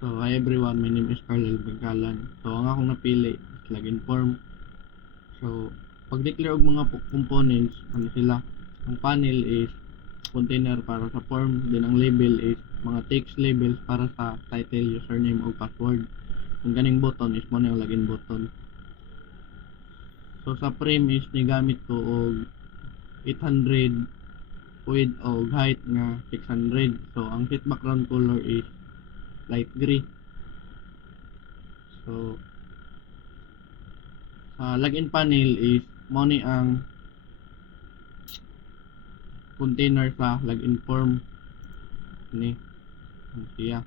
So, hi everyone, my name is Carl Bengkalan. So, ang akong napili is login form. So, pag-declare og mga components, ano sila? Ang panel is container para sa form, then ang label is mga text labels para sa title, username o password. Ang ganing button is mo na yung login button. So, sa frame is nigamit ko og 800 width o height nga 600. So, ang set background color is light gray. So, sa login panel is mo ni ang container sa login form ni siya.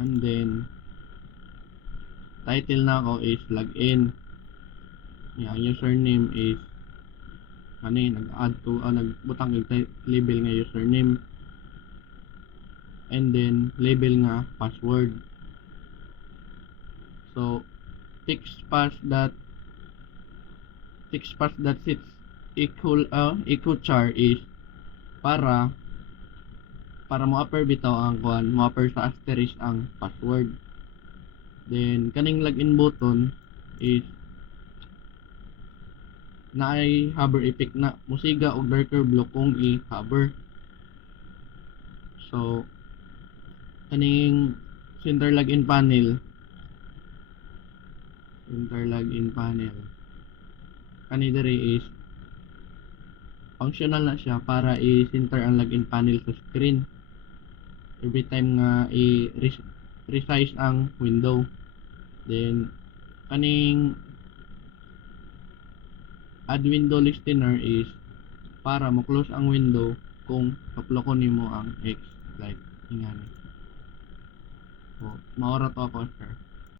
And then title na ako is login. Yang username is nag-add ko nagbutang og label nga username. And then label nga password. So text pass that sits equal char is para mo upper bitaw ang kuan, mo upper sa asterisk ang password. Then kaning login button is naay hover effect na musiga og darker blue kung i-hover. So kaning center login panel kani diri is functional na siya para i-center ang login panel sa screen every time nga i-resize ang window. Then kaning add window listener is para mo close ang window kung kaplokon nimo ang X like ingani. So maora to ako sir.